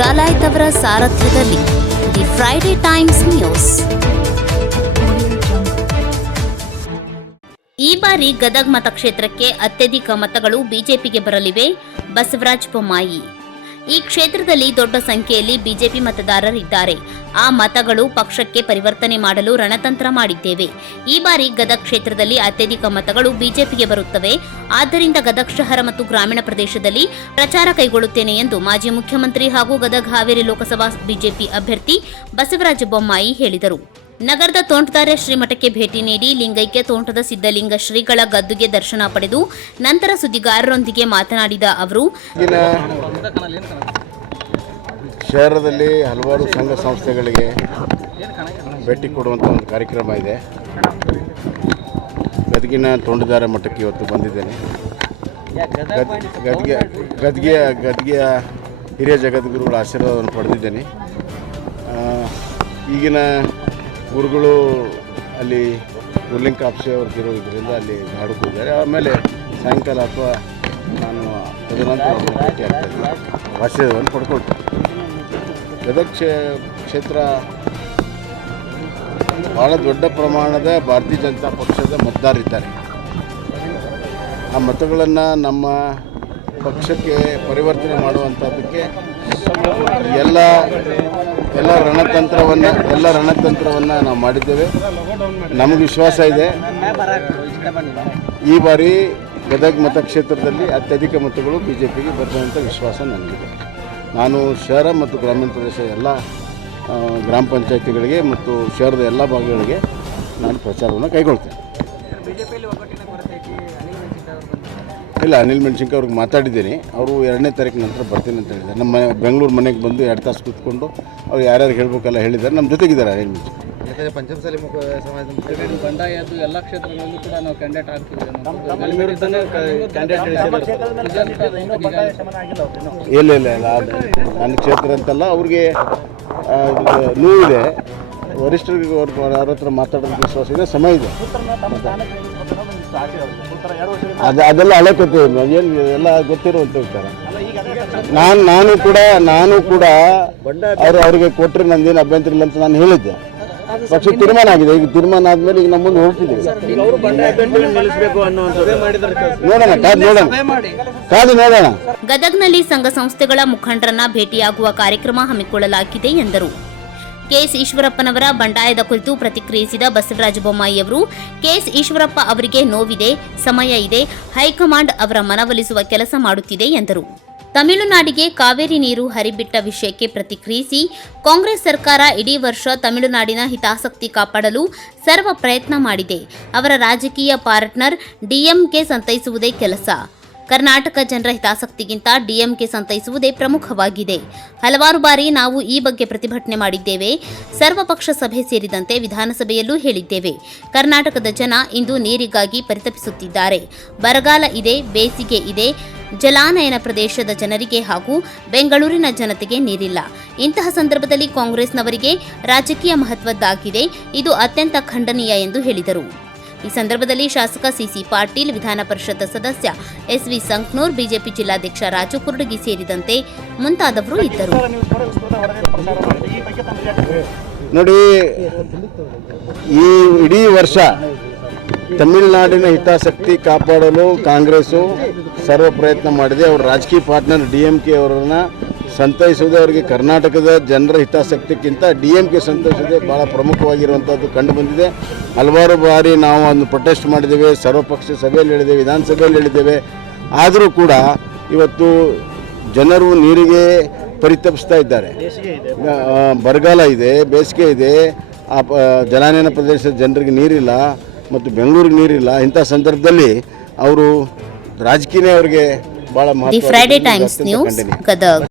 ಡಾಲಾಯ್ತ್ ಅವರ ಸಾರಥ್ಯದಲ್ಲಿ the Friday times news. ಈ ಬಾರಿ ಗದಗ ಮತಕ್ಷೇತ್ರಕ್ಕೆ ಅತ್ಯಧಿಕ ಮತಗಳು ಬಿಜೆಪಿಗೆ ಬರಲಿವೆ. ಬಸವರಾಜ ಬೊಮ್ಮಾಯಿ. ಈ ಕ್ಷೇತ್ರದಲ್ಲಿ ದೊಡ್ಡ ಸಂಖ್ಯೆಯಲ್ಲಿ ಬಿಜೆಪಿ ಮತದಾರರಿದ್ದಾರೆ. ಆ ಮತಗಳು ಪಕ್ಷಕ್ಕೆ ಪರಿವರ್ತನೆ ಮಾಡಲು ರಣತಂತ್ರ ಮಾಡಿದ್ದೇವೆ. ಈ ಬಾರಿ ಗದಗ ಕ್ಷೇತ್ರದಲ್ಲಿ ಅತ್ಯಧಿಕ ಮತಗಳು ಬಿಜೆಪಿಗೆ ಬರುತ್ತವೆ. ಆದ್ದರಿಂದ ಗದಗ ಶಹರ ಮತ್ತು ಗ್ರಾಮೀಣ ಪ್ರದೇಶದಲ್ಲಿ ಪ್ರಚಾರ ಕೈಗೊಳ್ಳುತ್ತೇನೆ ಎಂದು ಮಾಜಿ ಮುಖ್ಯಮಂತ್ರಿ ಹಾಗೂ ಗದಗ ಹಾವೇರಿ ಲೋಕಸಭಾ ಬಿಜೆಪಿ ಅಭ್ಯರ್ಥಿ ಬಸವರಾಜ ಬೊಮ್ಮಾಯಿ ಹೇಳಿದರು. ನಗರದ ತೋಂಟದಾರ್ಯ ಶ್ರೀಮಠಕ್ಕೆ ಭೇಟಿ ನೀಡಿ ಲಿಂಗೈಕ್ಯ ತೋಂಟದ ಸಿದ್ದಲಿಂಗ ಶ್ರೀಗಳ ಗದ್ದುಗೆ ದರ್ಶನ ಪಡೆದು ನಂತರ ಸುದ್ದಿಗಾರರೊಂದಿಗೆ ಮಾತನಾಡಿದ ಅವರು, ಶಹರದಲ್ಲಿ ಹಲವಾರು ಸಂಘ ಸಂಸ್ಥೆಗಳಿಗೆ ಭೇಟಿ ಕೊಡುವಂಥ ಒಂದು ಕಾರ್ಯಕ್ರಮ ಇದೆ. ಗದಗಿನ ತೋಂಟದಾರ್ಯ ಮಠಕ್ಕೆ ಇವತ್ತು ಬಂದಿದ್ದೇನೆ. ಗದ್ಗೆಯ ಹಿರಿಯ ಜಗದ್ಗುರುಗಳ ಆಶೀರ್ವಾದವನ್ನು ಪಡೆದಿದ್ದೇನೆ. ಈಗಿನ ಗುರುಗಳು ಅಲ್ಲಿ ಗುರ್ಲಿಂಗ್ ಕಾಪ್ಸೆ ಅವರು ಇರೋದ್ರಿಂದ ಅಲ್ಲಿ ಹಾಡಕ್ಕೆ ಹೋಗಿದ್ದಾರೆ. ಆಮೇಲೆ ಸಾಯಂಕಾಲ ಅಥವಾ ನಾನು ತದನಂತರ ಭೇಟಿ ಆಗ್ತಾಯಿದ್ದೀನಿ, ಆಶೀರ್ವಾದವನ್ನು ಪಡ್ಕೊಳ್ತೀನಿ. ಗದಗ ಕ್ಷೇತ್ರ ಭಾಳ ದೊಡ್ಡ ಪ್ರಮಾಣದ ಭಾರತೀಯ ಜನತಾ ಪಕ್ಷದ ಮತದಾರರಿದ್ದಾರೆ. ಆ ಮತಗಳನ್ನು ನಮ್ಮ ಪಕ್ಷಕ್ಕೆ ಪರಿವರ್ತನೆ ಮಾಡುವಂಥದ್ದಕ್ಕೆ ಎಲ್ಲ ರಣತಂತ್ರವನ್ನು ನಾವು ಮಾಡಿದ್ದೇವೆ. ನಮಗೆ ವಿಶ್ವಾಸ ಇದೆ, ಈ ಬಾರಿ ಗದಗ ಮತಕ್ಷೇತ್ರದಲ್ಲಿ ಅತ್ಯಧಿಕ ಮತಗಳು ಬಿಜೆಪಿಗೆ ಬರ್ತದಂಥ ವಿಶ್ವಾಸ ನನಗಿದೆ. ನಾನು ಶಹರ ಮತ್ತು ಗ್ರಾಮೀಣ ಪ್ರದೇಶ ಎಲ್ಲ ಗ್ರಾಮ ಪಂಚಾಯತಿಗಳಿಗೆ ಮತ್ತು ಶಹರದ ಎಲ್ಲ ಭಾಗಗಳಿಗೆ ನಾನು ಪ್ರಚಾರವನ್ನು ಕೈಗೊಳ್ತೇನೆ. ಇಲ್ಲ, ಅನಿಲ್ ಮೆಣಸಿನ್ಕಾಯಿ ಅವ್ರಿಗೆ ಮಾತಾಡಿದ್ದೀನಿ. ಅವರು 2ನೇ ತಾರೀಕು ನಂತರ ಬರ್ತೀನಿ ಅಂತ ಹೇಳಿದ್ದಾರೆ. ನಮ್ಮ ಬೆಂಗಳೂರು ಮನೆಗೆ ಬಂದು 2 ತಾಸು ಕೂತ್ಕೊಂಡು ಅವ್ರು ಯಾರ್ಯಾರು ಹೇಳಬೇಕಲ್ಲ ಹೇಳಿದ್ದಾರೆ. ನಮ್ಮ ಜೊತೆಗಿದ್ದಾರೆ ಅನಿಲ್ ಮೆಣಸಿನ್ಕಾಯಿ. ಪಂಚಮಸಾಲಿ ಬಂಡಾಯದ್ದು ಎಲ್ಲ ಕ್ಷೇತ್ರಗಳಲ್ಲೂ ಕೂಡ ನಾವು ಕ್ಯಾಂಡಿಡೇಟ್ ಆಗ್ತೀವಿ. ಇಲ್ಲ ನನ್ನ ಕ್ಷೇತ್ರ ಅಂತಲ್ಲ, ಅವ್ರಿಗೆ ನೋವಿದೆ. ವರಿಷ್ಠರಿಗೆ ಅವ್ರ ಹತ್ರ ಮಾತಾಡೋದು ವಿಶ್ವಾಸ ಇದೆ, ಸಮಯ ಇದೆ. ಅದೆಲ್ಲ ಹಳೆ ಕಥೆ, ಏನು ಎಲ್ಲ ಗೊತ್ತಿರುವಂಥ ವಿಚಾರ. ನಾನು ಕೂಡ ಅವ್ರಿಗೆ ಕೊಟ್ಟರೆ ನಂದೇನು ಅಭ್ಯಂತರ ಇಲ್ಲ ಅಂತ ನಾನು ಹೇಳಿದ್ದೆ. ಪಕ್ಷ ತೀರ್ಮಾನ ಆಗಿದೆ. ಈಗ ತೀರ್ಮಾನ ಆದಮೇಲೆ ಈಗ ನಮ್ಮ ಮುಂದೆ ಹೊರಟಿದ್ದೀವಿ. ನೋಡೋಣ. ಗದಗ್ನಲ್ಲಿ ಸಂಘ ಸಂಸ್ಥೆಗಳ ಮುಖಂಡರನ್ನ ಭೇಟಿಯಾಗುವ ಕಾರ್ಯಕ್ರಮ ಹಮ್ಮಿಕೊಳ್ಳಲಾಗಿದೆ ಎಂದರು. ಕೆಎಸ್ ಈಶ್ವರಪ್ಪನವರ ಬಂಡಾಯದ ಕುರಿತು ಪ್ರತಿಕ್ರಿಯಿಸಿದ ಬಸವರಾಜ ಬೊಮ್ಮಾಯಿ ಅವರು, ಕೆಎಸ್ ಈಶ್ವರಪ್ಪ ಅವರಿಗೆ ನೋವಿದೆ, ಸಮಯ ಇದೆ, ಹೈಕಮಾಂಡ್ ಅವರ ಮನವೊಲಿಸುವ ಕೆಲಸ ಮಾಡುತ್ತಿದೆ ಎಂದರು. ತಮಿಳುನಾಡಿಗೆ ಕಾವೇರಿ ನೀರು ಹರಿಬಿಟ್ಟ ವಿಷಯಕ್ಕೆ ಪ್ರತಿಕ್ರಿಯಿಸಿ, ಕಾಂಗ್ರೆಸ್ ಸರ್ಕಾರ ಇಡೀ ವರ್ಷ ತಮಿಳುನಾಡಿನ ಹಿತಾಸಕ್ತಿ ಕಾಪಾಡಲು ಸರ್ವ ಪ್ರಯತ್ನ ಮಾಡಿದೆ. ಅವರ ರಾಜಕೀಯ ಪಾರ್ಟ್ನರ್ ಡಿಎಂಕೆ ಸಂತೈಸುವುದೇ ಕೆಲಸ. ಕರ್ನಾಟಕ ಜನರ ಹಿತಾಸಕ್ತಿಗಿಂತ ಡಿಎಂಕೆ ಸಂತೈಸುವುದೇ ಪ್ರಮುಖವಾಗಿದೆ. ಹಲವಾರು ಬಾರಿ ನಾವು ಈ ಬಗ್ಗೆ ಪ್ರತಿಭಟನೆ ಮಾಡಿದ್ದೇವೆ. ಸರ್ವಪಕ್ಷ ಸಭೆ ಸೇರಿದಂತೆ ವಿಧಾನಸಭೆಯಲ್ಲೂ ಹೇಳಿದ್ದೇವೆ. ಕರ್ನಾಟಕದ ಜನ ಇಂದು ನೀರಿಗಾಗಿ ಪರಿತಪಿಸುತ್ತಿದ್ದಾರೆ. ಬರಗಾಲ ಇದೆ, ಬೇಸಿಗೆ ಇದೆ. ಜಲಾನಯನ ಪ್ರದೇಶದ ಜನರಿಗೆ ಹಾಗೂ ಬೆಂಗಳೂರಿನ ಜನತೆಗೆ ನೀರಿಲ್ಲ. ಇಂತಹ ಸಂದರ್ಭದಲ್ಲಿ ಕಾಂಗ್ರೆಸ್ನವರಿಗೆ ರಾಜಕೀಯ ಮಹತ್ವದ್ದಾಗಿದೆ. ಇದು ಅತ್ಯಂತ ಖಂಡನೀಯ ಎಂದು ಹೇಳಿದರು. ಈ ಸಂದರ್ಭದಲ್ಲಿ ಶಾಸಕ ಸಿಸಿ ಪಾಟೀಲ್, ವಿಧಾನ ಪರಿಷತ್ ಸದಸ್ಯ ಎಸ್ವಿ ಸಂಕ್ನೂರ್, ಬಿಜೆಪಿ ಜಿಲ್ಲಾಧ್ಯಕ್ಷ ರಾಜು ಕುರುಡಗಿ ಸೇರಿದಂತೆ ಮುಂತಾದವರು ಇದ್ದರು. ನೋಡಿ, ಈ ಇಡೀ ವರ್ಷ ತಮಿಳುನಾಡಿನ ಹಿತಾಸಕ್ತಿ ಕಾಪಾಡಲು ಕಾಂಗ್ರೆಸ್ಸು ಸರ್ವ ಪ್ರಯತ್ನ ಮಾಡಿದೆ. ಅವ್ರ ರಾಜಕೀಯ ಪಾರ್ಟ್ನರ್ ಡಿಎಂಕೆ ಅವರನ್ನು ಸಂತೈಸುವುದೇ ಅವರಿಗೆ ಕರ್ನಾಟಕದ ಜನರ ಹಿತಾಸಕ್ತಿಗಿಂತ ಡಿಎಂಕೆ ಸಂತೈಸುವುದೇ ಭಾಳ ಪ್ರಮುಖವಾಗಿರುವಂಥದ್ದು ಕಂಡು ಬಂದಿದೆ. ಹಲವಾರು ಬಾರಿ ನಾವು ಒಂದು ಪ್ರೊಟೆಸ್ಟ್ ಮಾಡಿದ್ದೇವೆ, ಸರ್ವಪಕ್ಷ ಸಭೆಯಲ್ಲಿ ಹೇಳಿದ್ದೇವೆ, ವಿಧಾನಸಭೆಯಲ್ಲಿ ಹೇಳಿದ್ದೇವೆ. ಆದರೂ ಕೂಡ ಇವತ್ತು ಜನರು ನೀರಿಗೆ ಪರಿತಪಿಸ್ತಾ ಇದ್ದಾರೆ. ಬರಗಾಲ ಇದೆ, ಬೇಸಿಗೆ ಇದೆ, ಜಲಾನಯನ ಪ್ರದೇಶದ ಜನರಿಗೆ ನೀರಿಲ್ಲ ಮತ್ತು ಬೆಂಗಳೂರಿಗೆ ನೀರಿಲ್ಲ. ಇಂಥ ಸಂದರ್ಭದಲ್ಲಿ ಅವರು ರಾಜಕೀಯ ಅವರಿಗೆ ಭಾಳ ಮಹತ್ವ. The Friday times news, Gadag.